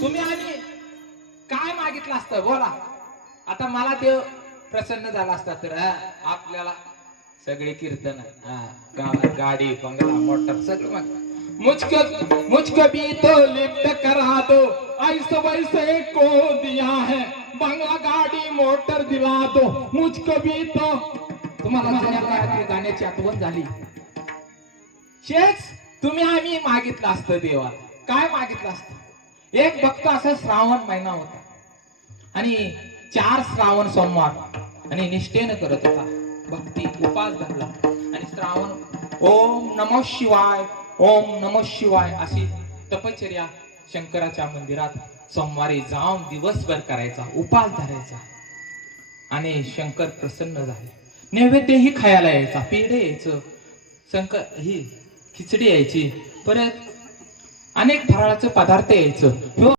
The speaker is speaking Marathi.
तुम्ही आम्ही काय मागितलं असतं बोला. आता मला देव प्रसन्न झाला असता तर आपल्याला सगळे कीर्तन गावात गाडी बंगला मोटर सगळं माग. मुझको भी तो लिफ्ट करा दो, ऐसे वैसे को दिया है, बंगला गाडी मोटर दिला दो, मुझको भी तो. तुम्हाला जुन्या काळातली गाण्याची आठवण झाली. शेच तुम्ही आम्ही मागितलं असतं देवा. काय मागितलं असतं. एक भक्त असं श्रावण महिना होता आणि 4 श्रावण सोमवार आणि निष्ठेनं करत होता. भक्ती उपास धरला आणि श्रावण ओम नमः शिवाय ओम नमः शिवाय अशी तपश्चर्या शंकराच्या मंदिरात सोमवारी जाऊन दिवसभर करायचा, उपास धरायचा. आणि शंकर प्रसन्न झाले. नैवेद्यही खायला यायचा, पेढे यायचं, शंकर ही खिचडी यायची, परत अनेक फराळाचे पदार्थ यायचं.